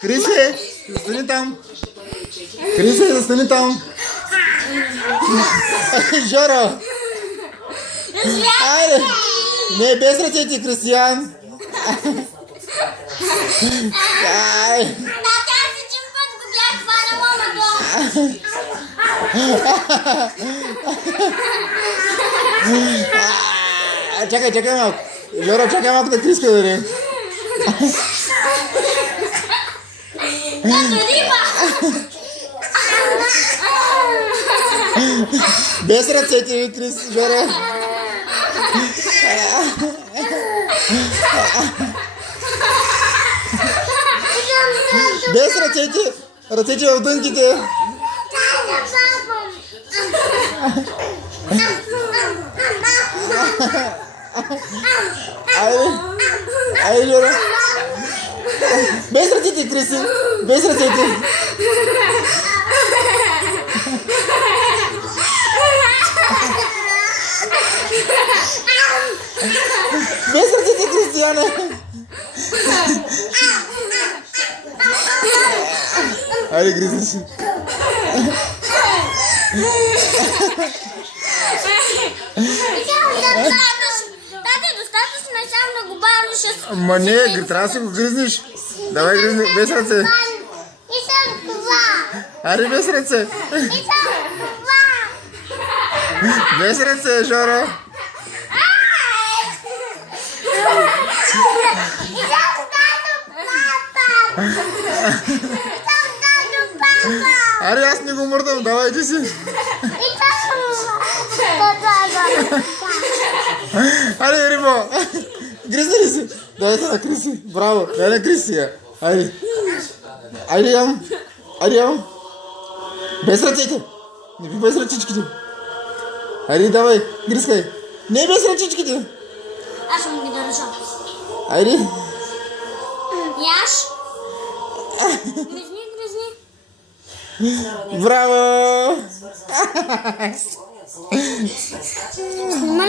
Крисе, застани там. Крисе, застани там. Жоро. Айде. Не, без ръцете, Кристиян. Ай. Тя си чим път го бях хванала на дома. Чакай малко. Жоро, чакай малко да Криска да не. Ето риба. Без ръцете, Крис, Жоро. Без ръцете. Ръцете в дънките. Айде, Жоро. Без ръцете, Криси. Без ръцете. Без ръцете, Кристияна. Айде, гризни си. Тати, достатъчно е само да го бавиш. Ама не, трябва да си го гризниш. Давай, гризни, без ръце. Искам това. Айде, без ръце. Искам това. Без ръце, Жоро. Искам тату папа. Искам тату папа. Айде, аз не го мърдам, давай ти си. Искам тату. Айде, Рибо. Гризни ли си? Дай се на Криси. Браво. Дай на Криси. Айде. Айде, ям. Айде, ям. Без ръцете. Не би без ръчичките. Айде, давай. Гризкай. Не без ръчичките. Аз ще му ги държа. Айде. Яш. Гризни. Браво.